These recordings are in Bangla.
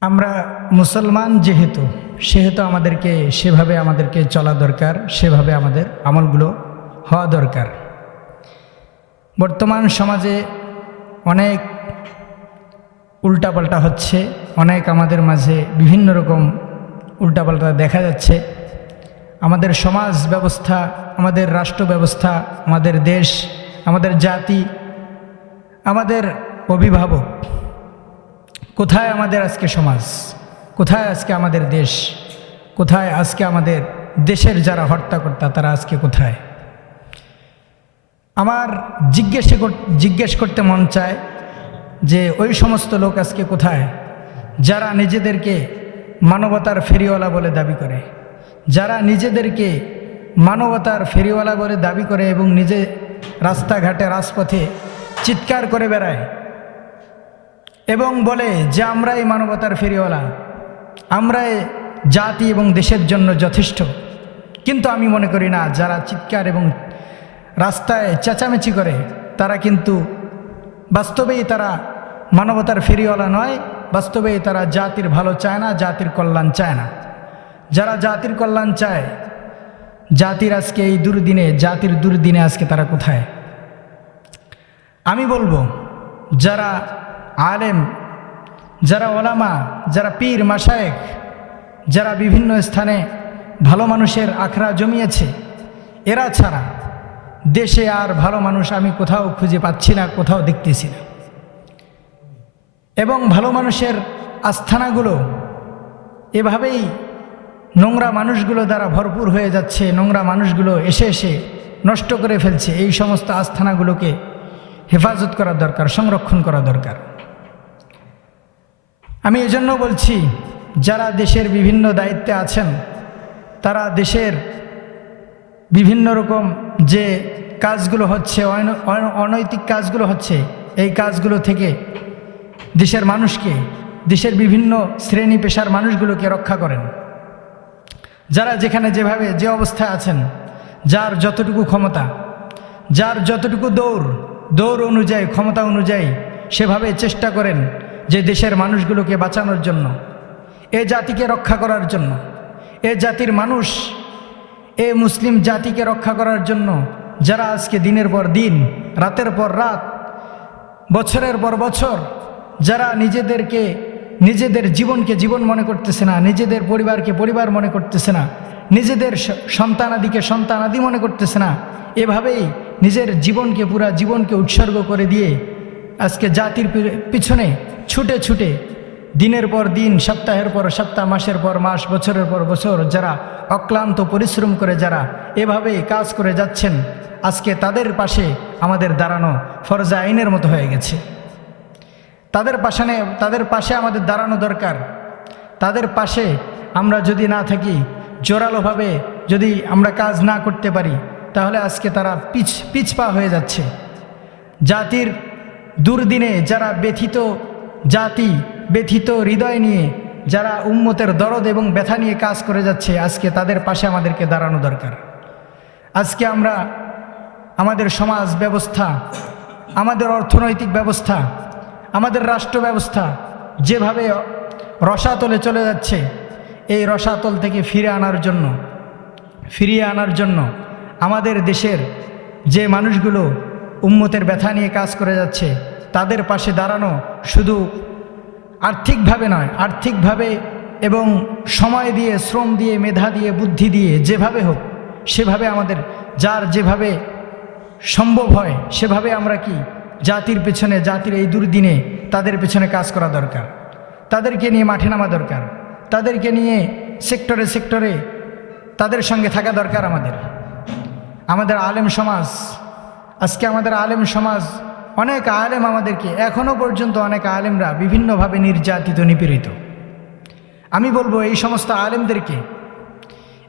আমরা মুসলমান যেহেতু, সেহেতু আমাদেরকে সেভাবে আমাদেরকে চলা দরকার, সেভাবে আমাদের আমলগুলো হওয়া দরকার। বর্তমান সমাজে অনেক উল্টাপাল্টা হচ্ছে, অনেক আমাদের মাঝে বিভিন্ন রকম উল্টাপাল্টা দেখা যাচ্ছে। আমাদের সমাজ ব্যবস্থা, আমাদের রাষ্ট্র ব্যবস্থা, আমাদের দেশ, আমাদের জাতি, আমাদের অভিভাবক কোথায় আমাদের আজকে সমাজ? কোথায় আজকে আমাদের দেশ? কোথায় আজকে আমাদের দেশের যারা হর্তাকর্তা, তারা আজকে কোথায়? আমার জিজ্ঞেস জিজ্ঞেস করতে মন চায় যে ওই সমস্ত লোক আজকে কোথায় যারা নিজেদেরকে মানবতার ফেরিওয়ালা বলে দাবি করে? যারা নিজেদেরকে মানবতার ফেরিওয়ালা বলে দাবি করে এবং নিজে রাস্তাঘাটে, রাজপথে চিৎকার করে বেড়ায়? এবং বলে যে আমরাই মানবতার ফেরিওয়ালা। আমরাই জাতি এবং দেশের জন্য যথেষ্ট। কিন্তু আমি মনে করি না, যারা চিৎকার এবং রাস্তায় চেঁচামেচি করে, তারা কিন্তু বাস্তবেই তারা মানবতার ফেরিওয়ালা নয়, বাস্তবেই তারা জাতির ভালো চায় না, জাতির কল্যাণ চায় না। যারা জাতির কল্যাণ চায়, জাতির আজকে এই দুর্দিনে, জাতির দুর্দিনে আজকে তারা কোথায়? আমি বলব, যারা আলেম, যারা ওলামা, যারা পীর মাসায়েক যারা বিভিন্ন স্থানে ভালো মানুষের আখড়া জমিয়েছে, এরা ছাড়া দেশে আর ভালো মানুষ আমি কোথাও খুঁজে পাচ্ছি না, কোথাও দেখতেছি না। এবং ভালো মানুষের আস্থানাগুলো এভাবেই নোংরা মানুষগুলো দ্বারা ভরপুর হয়ে যাচ্ছে, নোংরা মানুষগুলো এসে এসে নষ্ট করে ফেলছে। এই সমস্ত আস্থানাগুলোকে হেফাজত করা দরকার, সংরক্ষণ করা দরকার। আমি এজন্য বলছি, যারা দেশের বিভিন্ন দায়িত্বে আছেন, তারা দেশের বিভিন্ন রকম যে কাজগুলো হচ্ছে, অন- অন- অনৈতিক কাজগুলো হচ্ছে, এই কাজগুলো থেকে দেশের মানুষকে, দেশের বিভিন্ন শ্রেণি পেশার মানুষগুলোকে রক্ষা করেন। যারা যেখানে যেভাবে যে অবস্থায় আছেন, যার যতটুকু ক্ষমতা, যার যতটুকু দৌড় দৌড় অনুযায়ী, ক্ষমতা অনুযায়ী সেভাবে চেষ্টা করেন যে দেশের মানুষগুলোকে বাঁচানোর জন্য, এ জাতিকে রক্ষা করার জন্য, এ জাতির মানুষ, এ মুসলিম জাতিকে রক্ষা করার জন্য যারা আজকে দিনের পর দিন, রাতের পর রাত, বছরের পর বছর যারা নিজেদেরকে, নিজেদের জীবনকে জীবন মনে করতেছে না, নিজেদের পরিবারকে পরিবার মনে করতেছে না, নিজেদের সন্তানাদিকে সন্তানাদি মনে করতেছে না, এভাবেই নিজের জীবনকে, পুরা জীবনকে উৎসর্গ করে দিয়ে আজকে জাতির পিছনে ছুটে ছুটে দিনের পর দিন, সপ্তাহের পর সপ্তাহ, মাসের পর মাস, বছরের পর বছর যারা অক্লান্ত পরিশ্রম করে, যারা এভাবে কাজ করে যাচ্ছেন, আজকে তাদের পাশে আমাদের দাঁড়ানো ফরজা আইনের মতো হয়ে গেছে। তাদের পাশানে, তাদের পাশে আমাদের দাঁড়ানো দরকার। তাদের পাশে আমরা যদি না থাকি, জোরালোভাবে যদি আমরা কাজ না করতে পারি, তাহলে আজকে তারা পিছ, পিছপা হয়ে যাচ্ছে। জাতির দুর্দিনে যারা ব্যথিত জাতি, ব্যথিত হৃদয় নিয়ে যারা উম্মতের দরদ এবং ব্যথা নিয়ে কাজ করে যাচ্ছে, আজকে তাদের পাশে আমাদেরকে দাঁড়ানো দরকার। আজকে আমরা আমাদের সমাজ ব্যবস্থা, আমাদের অর্থনৈতিক ব্যবস্থা, আমাদের রাষ্ট্র ব্যবস্থা যেভাবে রসাতলে চলে যাচ্ছে, এই রসাতল থেকে ফিরে আনার জন্য, ফিরিয়ে আনার জন্য আমাদের দেশের যে মানুষগুলো উম্মতের ব্যথা নিয়ে কাজ করে যাচ্ছে, তাদের পাশে দাঁড়ানো শুধু আর্থিকভাবে নয়, আর্থিকভাবে এবং সময় দিয়ে, শ্রম দিয়ে, মেধা দিয়ে, বুদ্ধি দিয়ে যেভাবে হোক, সেভাবে আমাদের, যার যেভাবে সম্ভব হয়, সেভাবে আমরা কি জাতির পেছনে, জাতির এই দুর্দিনে তাদের পেছনে কাজ করা দরকার। তাদেরকে নিয়ে মাঠে নামা দরকার। তাদেরকে নিয়ে সেক্টরে সেক্টরে তাদের সঙ্গে থাকা দরকার আমাদের। আমাদের আলেম সমাজ আজকে আমাদের আলেম সমাজ, অনেক আলেম আমাদেরকে এখনও পর্যন্ত অনেক আলেমরা বিভিন্নভাবে নির্যাতিত, নিপীড়িত। আমি বলব এই সমস্ত আলেমদেরকে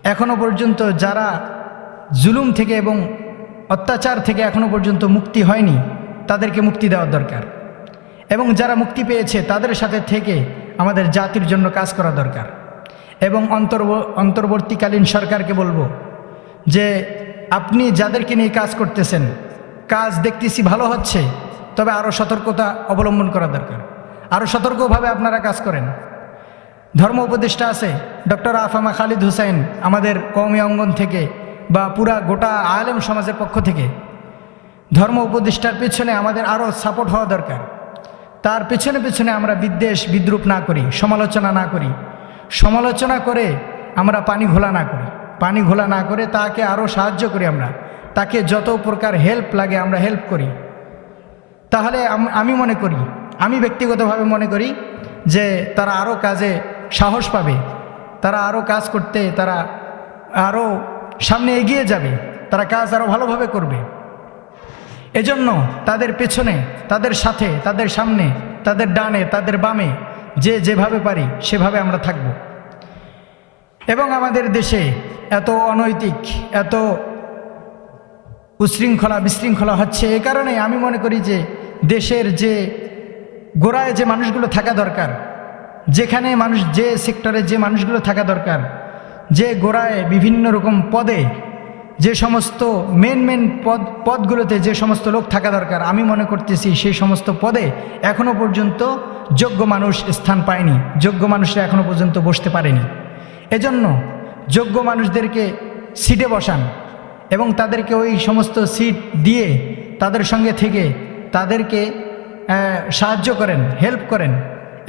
এখনও পর্যন্ত যারা জুলুম থেকে এবং অত্যাচার থেকে এখনও পর্যন্ত মুক্তি হয়নি, তাদেরকে মুক্তি দেওয়ার দরকার। এবং যারা মুক্তি পেয়েছে, তাদের সাথে থেকে আমাদের জাতির জন্য কাজ করা দরকার। এবং অন্তর্ব, অন্তর্বর্তীকালীন সরকারকে বলব যে, আপনি যাদেরকে নিয়ে কাজ করতেছেন কাজ দেখতেছি ভালো হচ্ছে, তবে আরও সতর্কতা অবলম্বন করা দরকার। আরও সতর্কভাবে আপনারা কাজ করেন। ধর্ম উপদেষ্টা আছে, ডক্টর আফামা খালিদ হুসাইন, আমাদের কৌমি অঙ্গন থেকে বা পুরা গোটা আলেম সমাজের পক্ষ থেকে। ধর্ম উপদেষ্টার পেছনে আমাদের আরও সাপোর্ট হওয়া দরকার। তার পেছনে পেছনে আমরা বিদ্বেষ, বিদ্রুপ না করি, সমালোচনা না করি। সমালোচনা করে আমরা পানি ঘোলা না করি। পানি ঘোলা না করে তাকে আরও সাহায্য করি আমরা। তাকে যত প্রকার হেল্প লাগে আমরা হেল্প করি। তাহলে আমি মনে করি, আমি ব্যক্তিগতভাবে মনে করি যে তারা আরও কাজে সাহস পাবে, তারা আরও কাজ করতে, তারা আরও সামনে এগিয়ে যাবে, তারা কাজ আরও ভালোভাবে করবে। এজন্য তাদের পেছনে, তাদের সাথে, তাদের সামনে, তাদের ডানে, তাদের বামে যে যেভাবে পারি সেভাবে আমরা থাকব। এবং আমাদের দেশে এত অনৈতিক, এত উশৃঙ্খলা বিশৃঙ্খলা হচ্ছে এ কারণে আমি মনে করি যে দেশের যে গোড়ায় যে মানুষগুলো থাকা দরকার, যেখানে মানুষ যে সেক্টরে যে মানুষগুলো থাকা দরকার, যে গোড়ায় বিভিন্ন রকম পদে যে সমস্ত মেন মেন পদ, পদগুলোতে যে সমস্ত লোক থাকা দরকার, আমি মনে করতেছি সেই সমস্ত পদে এখনও পর্যন্ত যোগ্য মানুষ স্থান পায়নি, যোগ্য মানুষরা এখনও পর্যন্ত বসতে পারেনি। এজন্য যোগ্য মানুষদেরকে সিটে বসান। এবং তাদেরকে ওই সমস্ত সিট দিয়ে তাদের সঙ্গে থেকে তাদেরকে সাহায্য করেন হেল্প করেন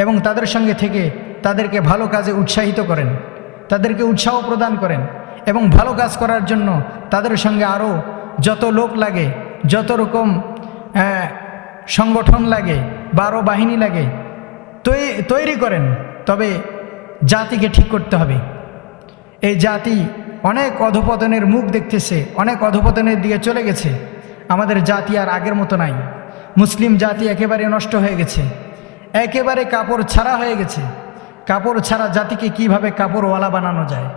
এবং তাদের সঙ্গে থেকে তাদেরকে ভালো কাজে উৎসাহিত করেন, তাদেরকে উৎসাহ প্রদান করেন এবং ভালো কাজ করার জন্য তাদের সঙ্গে আরও যত লোক লাগে, যত রকম সংগঠন লাগে বা আরও বাহিনী লাগে তৈরি করেন, তবে জাতিকে ঠিক করতে হবে। এই জাতি অনেক অধপতনের মুখ দেখতেছে, অনেক অধপতনের দিকে চলে গেছে। আমাদের জাতি আর আগের মতো নাই। মুসলিম জাতি একেবারে নষ্ট হয়ে গেছে। একেবারে কাপড় ছাড়া হয়ে গেছে। কাপড় ছাড়া জাতিকে কীভাবে কাপড়ওয়ালা বানানো যায়?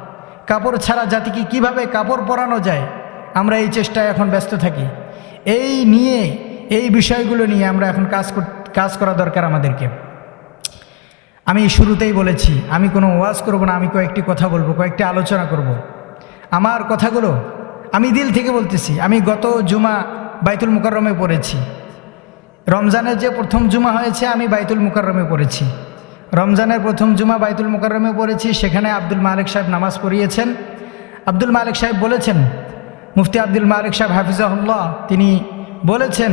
কাপড় ছাড়া জাতিকে কীভাবে কাপড় পরানো যায়? আমরা এই চেষ্টায় এখন ব্যস্ত থাকি। এই নিয়ে, এই বিষয়গুলো নিয়ে আমরা এখন কাজ কাজ করা দরকার আমাদেরকে। আমি শুরুতেই বলেছি, আমি কোনো ওয়াজ করব না, আমি কয়েকটি কথা বলব, কয়েকটি আলোচনা করব। আমার কথাগুলো আমি দিল থেকে বলতেছি। আমি গত জুমা বাইতুল মুকাররমে পড়েছি। রমজানের যে প্রথম জুমা হয়েছে, আমি বাইতুল মুকাররমে পড়েছি। রমজানের প্রথম জুমা বাইতুল মুকাররমে পড়েছি, সেখানে আব্দুল মালিক সাহেব নামাজ পড়িয়েছেন। আব্দুল মালিক সাহেব বলেছেন, মুফতি আব্দুল মালিক সাহেব হাফিজাহুল্লাহ, তিনি বলেছেন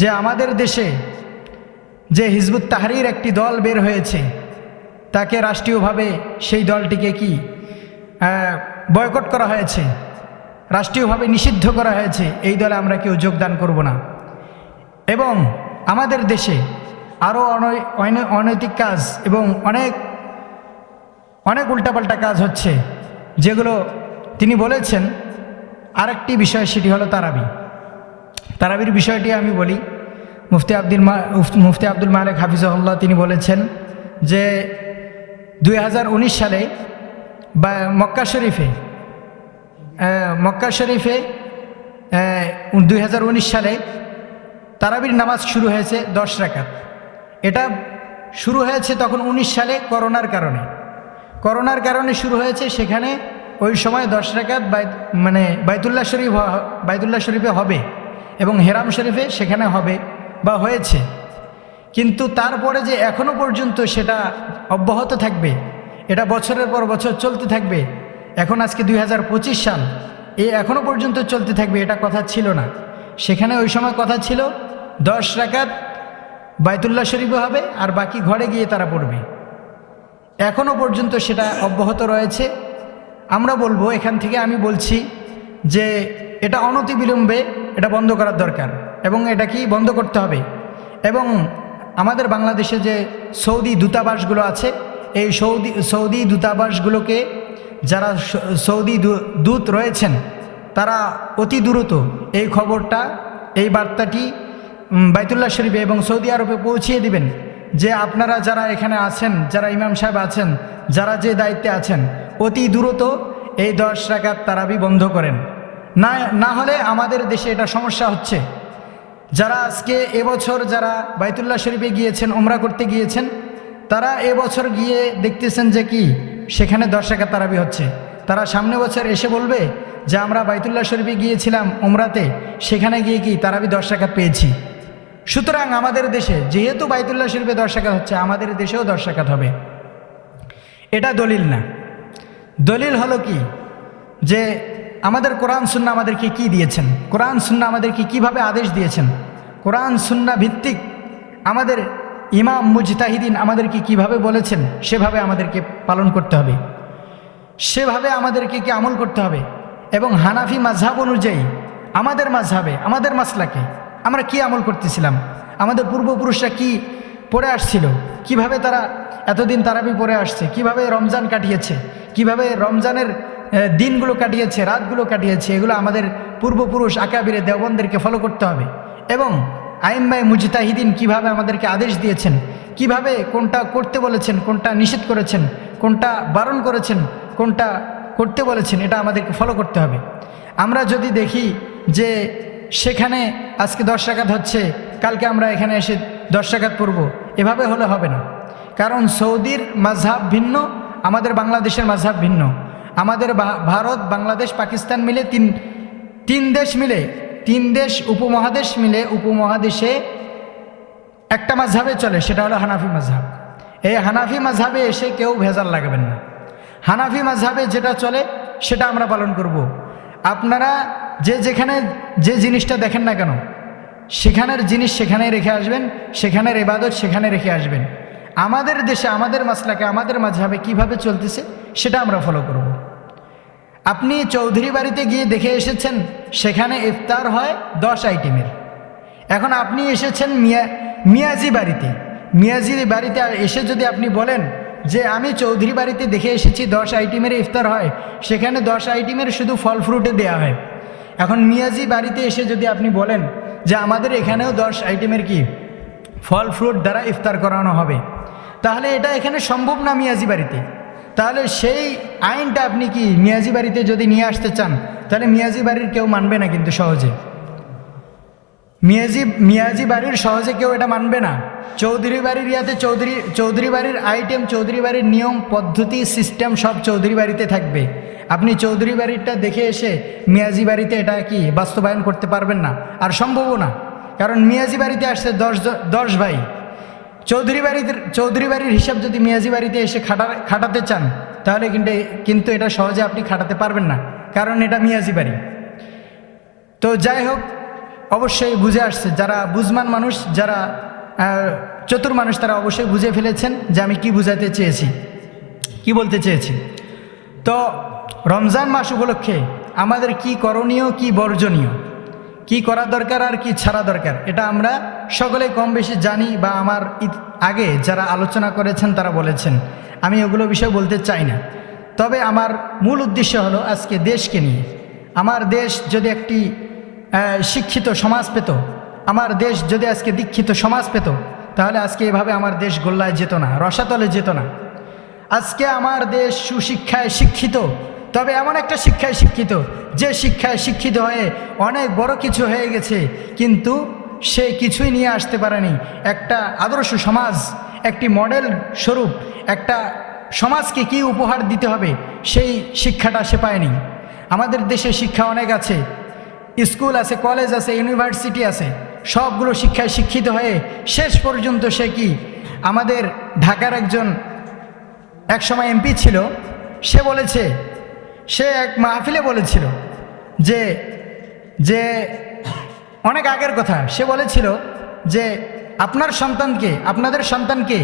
যে আমাদের দেশে যে হিজবুত তাহরির একটি দল বের হয়েছে, তাকে রাষ্ট্রীয়ভাবে সেই দলটিকে কি বয়কট করা হয়েছে। রাষ্ট্রীয়ভাবে নিষিদ্ধ করা হয়েছে। এই দলে আমরা কেউ যোগদান করব না। এবং আমাদের দেশে আরও অনৈ- অনৈ- অনৈতিক কাজ এবং অনেক অনেক উল্টাপাল্টা কাজ হচ্ছে, যেগুলো তিনি বলেছেন। আরেকটি বিষয় সেটি হলো তারাবি। তারাবির বিষয়টি আমি বলি। মুফতি আব্দুল মা মুফতি আব্দুল মালিক হাফিজাহুল্লাহ তিনি বলেছেন যে দু হাজার উনিশ সালে বা মক্কা শরীফে মক্কা শরীফে দু হাজার উনিশ সালে তারাবির নামাজ শুরু হয়েছে দশ রাকাত। এটা শুরু হয়েছে তখন ১৯ সালে করোনার কারণে। করোনার কারণে শুরু হয়েছে সেখানে ওই সময় দশ রাকাত মানে বাইতুল্লাহ শরীফ বাইতুল্লাহ শরীফে হবে এবং হেরাম শরীফে সেখানে হবে বা হয়েছে। কিন্তু তারপরে যে এখনও পর্যন্ত সেটা অব্যাহত থাকবে এটা বছরের পর বছর চলতে থাকবে। এখন আজকে দু হাজার পঁচিশ সাল। এই এখনও পর্যন্ত চলতে থাকবে, এটা কথা ছিল না। সেখানে ওই সময় কথা ছিল, দশ রাকাত বাইতুল্লাহ শরীফে হবে আর বাকি ঘরে গিয়ে তারা পড়বে। এখনও পর্যন্ত সেটা অব্যাহত রয়েছে। আমরা বলব, এখান থেকে আমি বলছি যে এটা অনতিবিলম্বে এটা বন্ধ করার দরকার এবং এটা কি বন্ধ করতে হবে। এবং আমাদের বাংলাদেশে যে সৌদি দূতাবাসগুলো আছে এই সৌদি সৌদি দূতাবাসগুলোকে যারা সৌদি দূত রয়েছেন, তারা অতি দ্রুত এই খবরটা, এই বার্তাটি বাইতুল্লাহ শরীফে এবং সৌদি আরবে পৌঁছিয়ে দিবেন যে আপনারা যারা এখানে আছেন, যারা ইমাম সাহেব আছেন, যারা যে দায়িত্বে আছেন, অতি দ্রুত এই দশ রাকাত তারাবি বন্ধ করেন। না না হলে আমাদের দেশে এটা সমস্যা হচ্ছে। যারা আজকে এবছর যারা বাইতুল্লাহ শরীফে গিয়েছেন ওমরা করতে গিয়েছেন তারা এবছর গিয়ে দেখতেছেন যে কি, সেখানে টাকা তারাবি হচ্ছে। তারা সামনে বছর এসে বলবে যে, আমরা বাইতুল্লাহ শরীফে গিয়েছিলাম ওমরাতে সেখানে গিয়ে কি তারাবি টাকা পেয়েছি। সুতরাং আমাদের দেশে, যেহেতু বাইতুল্লাহ শরীফে দশ হচ্ছে, আমাদের দেশেও দশ হবে। এটা দলিল না। দলিল হলো কি, যে আমাদের কোরআন সুন্না আমাদেরকে কি দিয়েছেন? কোরআন সুন্না আমাদেরকে কীভাবে আদেশ দিয়েছেন? কোরআন সুন্না ভিত্তিক আমাদের ইমাম মুজতাহিদিন আমাদেরকে কীভাবে বলেছেন, সেভাবে আমাদেরকে পালন করতে হবে। সেভাবে আমাদেরকে কি আমল করতে হবে? এবং হানাফি মাঝহাব অনুযায়ী আমাদের মাঝহাবে আমাদের মাসলাকে আমরা কি আমল করতেছিলাম? আমাদের পূর্বপুরুষরা কি পড়ে আসছিল? কীভাবে তারা এতদিন তারাবি পড়ে আসছে? কীভাবে রমজান কাটিয়েছে? কীভাবে রমজানের দিনগুলো কাটিয়েছে? রাতগুলো কাটিয়েছে? এগুলো আমাদের পূর্বপুরুষ, আকাবিরে, দেওবন্দেরকে ফলো করতে হবে। এবং আইম্মাই মুজতাহিদিন কীভাবে আমাদেরকে আদেশ দিয়েছেন? কীভাবে কোনটা করতে বলেছেন, কোনটা নিষেধ করেছেন, কোনটা বারণ করেছেন, কোনটা করতে বলেছেন, এটা আমাদেরকে ফলো করতে হবে। আমরা যদি দেখি যে সেখানে আজকে দশ টাকাত হচ্ছে, কালকে আমরা এখানে এসে দশ টাকাত পড়ব, এভাবে হলে হবে না। কারণ সৌদির মাঝহাব ভিন্ন, আমাদের বাংলাদেশের মাঝহাব ভিন্ন। আমাদের ভারত, বাংলাদেশ, পাকিস্তান মিলে তিন তিন দেশ মিলে তিন দেশ উপমহাদেশ মিলে উপমহাদেশে একটা মাঝহাবে চলে, সেটা হলো হানাফি মাঝহাব এই হানাফি মাঝহাবে এসে কেউ ভেজাল লাগাবেন না হানাফি মাঝহাবে যেটা চলে, সেটা আমরা পালন করব। আপনারা যে যেখানে যে জিনিসটা দেখেন না কেন, সেখানের জিনিস সেখানে রেখে আসবেন, সেখানের এবাদত সেখানে রেখে আসবেন আমাদের দেশে, আমাদের মাসলাকে, আমাদের মাঝহাবে কীভাবে চলতেছে, সেটা আমরা ফলো করব। আপনি চৌধুরী বাড়িতে গিয়ে দেখে এসেছেন, সেখানে ইফতার হয় দশ আইটেমের। এখন আপনি এসেছেন মিয়া, মিয়াজি বাড়িতে। মিয়াজি বাড়িতে এসে যদি আপনি বলেন যে আমি চৌধুরী বাড়িতে দেখে এসেছি দশ আইটেমের ইফতার হয়, সেখানে দশ আইটেমের শুধু ফল ফ্রুটে দেওয়া হয়। এখন মিয়াজি বাড়িতে এসে যদি আপনি বলেন যে আমাদের এখানেও দশ আইটেমের কি ফল ফ্রুট দ্বারা ইফতার করানো হবে, তাহলে এটা এখানে সম্ভব না মিয়াজি বাড়িতে। তাহলে সেই আইনটা আপনি কি মিয়াজি বাড়িতে যদি নিয়ে আসতে চান, তাহলে মিয়াজি বাড়ির কেউ মানবে না কিন্তু সহজে। মিয়াজি মিয়াজি বাড়ির সহজে কেউ এটা মানবে না। চৌধুরী বাড়ির ইয়াতে চৌধুরী চৌধুরী বাড়ির আইটেম, চৌধুরী বাড়ির নিয়ম, পদ্ধতি, সিস্টেম সব চৌধুরী বাড়িতে থাকবে। আপনি চৌধুরী বাড়িরটা দেখে এসে মিয়াজি বাড়িতে এটা কি বাস্তবায়ন করতে পারবেন না? আর সম্ভবও না। কারণ মিয়াজি বাড়িতে আসছে দশ দশ ভাই। চৌধুরী বাড়িতে, চৌধুরী বাড়ির হিসাব যদি মিয়াজি বাড়িতে এসে খাটা খাটাতে চান, তাহলে কিন্তু কিন্তু এটা সহজে আপনি খাটাতে পারবেন না, কারণ এটা মিয়াজি বাড়ি। তো যাই হোক, অবশ্যই বুঝে আসছে, যারা বুঝমান মানুষ, যারা চতুর মানুষ, তারা অবশ্যই বুঝে ফেলেছেন যে আমি কি বুঝাতে চেয়েছি, কি বলতে চেয়েছি। তো রমজান মাস উপলক্ষে আমাদের কি করণীয়, কি বর্জনীয়, কি করা দরকার আর কি ছাড়া দরকার, এটা আমরা সকলে কম বেশি জানি বা আমার আগে যারা আলোচনা করেছেন তারা বলেছেন। আমি ওগুলো বিষয়ে বলতে চাই না। তবে আমার মূল উদ্দেশ্য হলো আজকে দেশকে নিয়ে। আমার দেশ যদি একটি শিক্ষিত সমাজ পেত, আমার দেশ যদি আজকে দীক্ষিত সমাজ পেত, তাহলে আজকে এভাবে আমার দেশ গোল্লায় যেত না, রসাতলে যেত না। আজকে আমার দেশ সুশিক্ষায় শিক্ষিত, তবে এমন একটা শিক্ষায় শিক্ষিত, যে শিক্ষায় শিক্ষিত হয়ে অনেক বড় কিছু হয়ে গেছে, কিন্তু সে কিছুই নিয়ে আসতে পারেনি। একটা আদর্শ সমাজ, একটি মডেল স্বরূপ, একটা সমাজকে কি উপহার দিতে হবে, সেই শিক্ষাটা সে পায়নি। আমাদের দেশে শিক্ষা অনেক আছে। স্কুল আছে, কলেজ আছে, ইউনিভার্সিটি আছে। সবগুলো শিক্ষায় শিক্ষিত হয়ে শেষ পর্যন্ত সে কি? আমাদের ঢাকার একজন এক সময় এমপি ছিল, সে বলেছে, সে এক মাহফিলে বলেছিল যে যে অনেক আগের কথা। সে বলেছিল যে, আপনার সন্তানকে আপনাদের সন্তানকে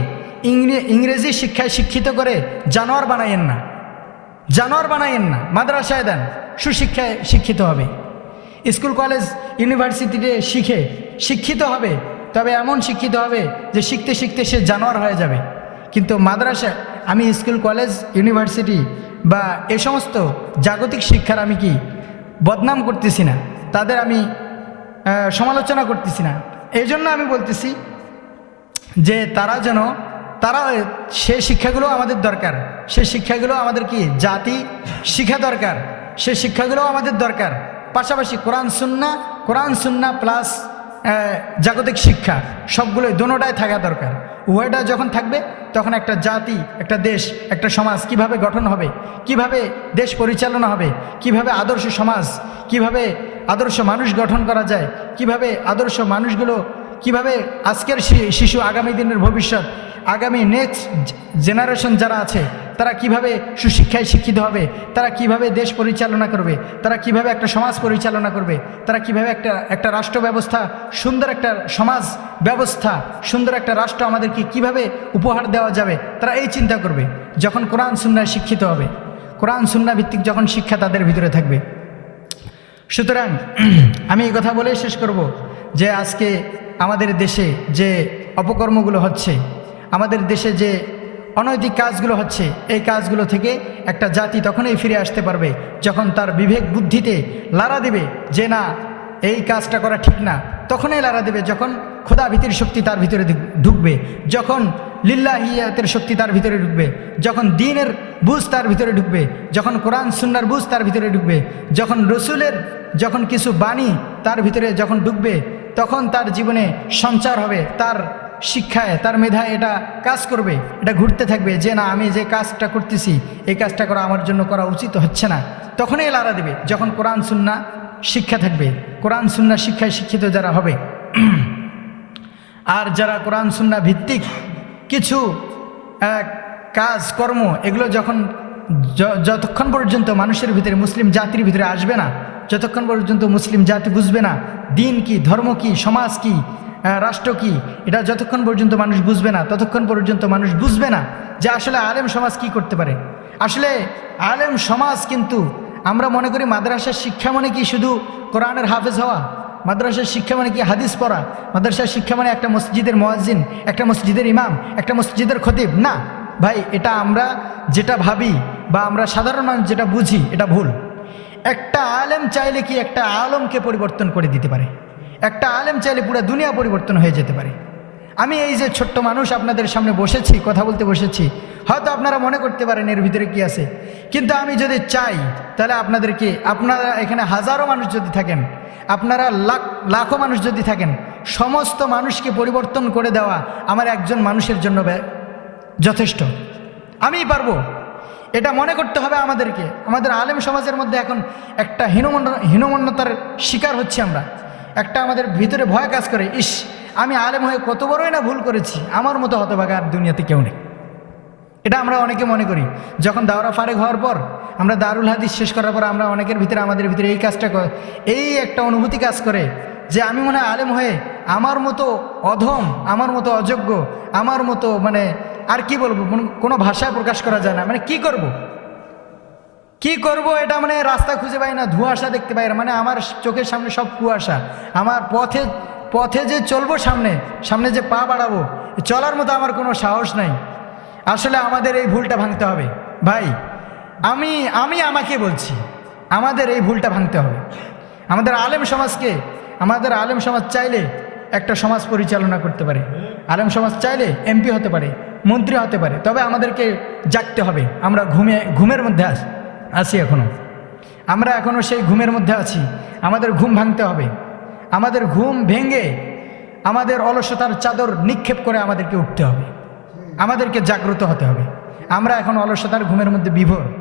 ইংরেজি শিক্ষায় শিক্ষিত করে জানোয়ার বানাইয়েন না। জানোয়ার বানাইয়েন না। মাদ্রাসায় দেন। সুশিক্ষায় শিক্ষিত হবে। স্কুল, কলেজ, ইউনিভার্সিটিতে শিখে শিক্ষিত হবে। তবে এমন শিক্ষিত হবে যে, শিখতে শিখতে সে জানোয়ার হয়ে যাবে। কিন্তু মাদ্রাসা আমি স্কুল, কলেজ, ইউনিভার্সিটি বা এ সমস্ত জাগতিক শিক্ষার আমি কি বদনাম করতেছি না? তাদের আমি সমালোচনা করতেছি না। এই জন্য আমি বলতেছি যে তারা যেন, তারা, সে শিক্ষাগুলো আমাদের দরকার। সে শিক্ষাগুলো আমাদের কি? জাতি শিক্ষা দরকার। সে শিক্ষাগুলো আমাদের দরকার। পাশাপাশি কোরআন, সুন্না কোরআন, সুন্না প্লাস জাগতিক শিক্ষা, সবগুলোই দোনোটাই থাকা দরকার। উভয়টা যখন থাকবে, তখন একটা জাতি, একটা দেশ, একটা সমাজ কীভাবে গঠন হবে, কীভাবে দেশ পরিচালনা হবে, কীভাবে আদর্শ সমাজ, কীভাবে আদর্শ মানুষ গঠন করা যায়, কীভাবে আদর্শ মানুষগুলো কীভাবে আজকের শিশু আগামী দিনের ভবিষ্যৎ, আগামী নেক্সট জেনারেশন যারা আছে, তারা কীভাবে সুশিক্ষায় শিক্ষিত হবে, তারা কীভাবে দেশ পরিচালনা করবে, তারা কীভাবে একটা সমাজ পরিচালনা করবে, তারা কীভাবে একটা একটা রাষ্ট্র ব্যবস্থা, সুন্দর একটা সমাজ ব্যবস্থা, সুন্দর একটা রাষ্ট্র আমাদেরকে কীভাবে উপহার দেওয়া যাবে, তারা এই চিন্তা করবে। যখন কোরআন সুন্নায় শিক্ষিত হবে, কোরআন সুন্না ভিত্তিক যখন শিক্ষা তাদের ভিতরে থাকবে। সুতরাং, আমি এই কথা বলেই শেষ করব যে আজকে আমাদের দেশে যে অপকর্মগুলো হচ্ছে, আমাদের দেশে যে অনৈতিক কাজগুলো হচ্ছে, এই কাজগুলো থেকে একটা জাতি তখনই ফিরে আসতে পারবে যখন তার বিবেক বুদ্ধিতে লাড়া দেবে যে না, এই কাজটা করা ঠিক না। তখনই লাড়া দেবে যখন খোদা ভীতির শক্তি তার ভিতরে ঢুকবে। যখন লিল্লাহিয়াতের শক্তি তার ভিতরে ঢুকবে। যখন দিনের বুঝ তার ভিতরে ঢুকবে। যখন কোরআন, সুন্নার বুঝ তার ভিতরে ঢুকবে। যখন রসুলের যখন কিছু বাণী তার ভিতরে যখন ঢুকবে তখন তার জীবনে সঞ্চার হবে, তার শিক্ষায়, তার মেধায় এটা কাজ করবে, এটা ঘুরতে থাকবে যে না, আমি যে কাজটা করতেছি, এই কাজটা করা আমার জন্য করা উচিত হচ্ছে না। তখনই লারা দেবে, যখন কোরআন, সুন্না শিক্ষা থাকবে। কোরআন, সুন্না শিক্ষায় শিক্ষিত যারা হবে, আর যারা কোরআন, সুন্না ভিত্তিক কিছু কাজ, কর্ম, এগুলো যখন যতক্ষণ পর্যন্ত মানুষের ভিতরে, মুসলিম জাতির ভিতরে আসবে না যতক্ষণ পর্যন্ত মুসলিম জাতি বুঝবে না, দিন কি, ধর্ম কি, সমাজ কি রাষ্ট্র কি, এটা যতক্ষণ পর্যন্ত মানুষ বুঝবে না, ততক্ষণ পর্যন্ত মানুষ বুঝবে না যে আসলে আলেম সমাজ কি করতে পারে। আসলে আলেম সমাজ কিন্তু আমরা মনে করি মাদ্রাসার শিক্ষা মানে কি শুধু কোরআনের হাফেজ হওয়া, মাদ্রাসার শিক্ষা মানে কি হাদিস পড়া, মাদ্রাসার শিক্ষা মানে একটা মসজিদের মোয়াজ্জিন, একটা মসজিদের ইমাম, একটা মসজিদের খতিব। না, ভাই, এটা আমরা যেটা ভাবি বা আমরা সাধারণ মানুষ যেটা বুঝি, এটা ভুল। একটা আলেম চাইলে কি একটা আলমকে পরিবর্তন করে দিতে পারে? একটা আলেম চাইলে পুরো দুনিয়া পরিবর্তন হয়ে যেতে পারে। আমি এই যে ছোট্ট মানুষ আপনাদের সামনে বসেছি, কথা বলতে বসেছি, হয়তো আপনারা মনে করতে পারেন এর ভিতরে কি আছে। কিন্তু আমি যদি চাই, তাহলে আপনাদেরকে, আপনারা এখানে হাজারো মানুষ যদি থাকেন, আপনারা লাখ, লাখো মানুষ যদি থাকেন, সমস্ত মানুষকে পরিবর্তন করে দেওয়া আমার একজন মানুষের জন্য যথেষ্ট। আমিই পারব। এটা মনে করতে হবে আমাদেরকে। আমাদের আলেম সমাজের মধ্যে এখন একটা হীনমন্য, হীনমন্যতার শিকার হচ্ছে আমরা। একটা আমাদের ভিতরে ভয় কাজ করে, ইস, আমি আলেম হয়ে কত বড়ই না ভুল করেছি। আমার মতো হতভাগা আর দুনিয়াতে কেউ নেই। এটা আমরা অনেকে মনে করি। যখন দাওরা ফারেক হওয়ার পর, আমরা দারুল হাদিস শেষ করার পর আমরা অনেকের ভিতরে, আমাদের ভিতরে এই কাজটা এই একটা অনুভূতি কাজ করে যে আমি মনে আলেম হয়ে আমার মতো অধম, আমার মতো অযোগ্য, আমার মতো মানে আর কি বলব? কোনো ভাষায় প্রকাশ করা যায় না। মানে কি করব। কি করব এটা মানে রাস্তা খুঁজে পাই না, ধুয়াশা দেখতে পাই না। মানে আমার চোখের সামনে সব কুয়াশা। আমার পথে পথে যে চলবো সামনে সামনে যে পা বাড়াবো, চলার মতো আমার কোনো সাহস নাই। আসলে আমাদের এই ভুলটা ভাঙতে হবে। ভাই, আমি আমি আমাকে বলছি, আমাদের এই ভুলটা ভাঙতে হবে। আমাদের আলেম সমাজকে, আমাদের আলেম সমাজ চাইলে একটা সমাজ পরিচালনা করতে পারে। আলেম সমাজ চাইলে এমপি হতে পারে। মন্ত্রী হতে পারে, তবে আমাদেরকে জাগতে হবে। আমরা ঘুমে, ঘুমের মধ্যে আস আছি এখনও আমরা এখনও সেই ঘুমের মধ্যে আছি, আমাদের ঘুম ভাঙতে হবে। আমাদের ঘুম ভেঙে আমাদের অলসতার চাদর নিক্ষেপ করে আমাদেরকে উঠতে হবে। আমাদেরকে জাগ্রত হতে হবে। আমরা এখন অলসতার ঘুমের মধ্যে বিভোর।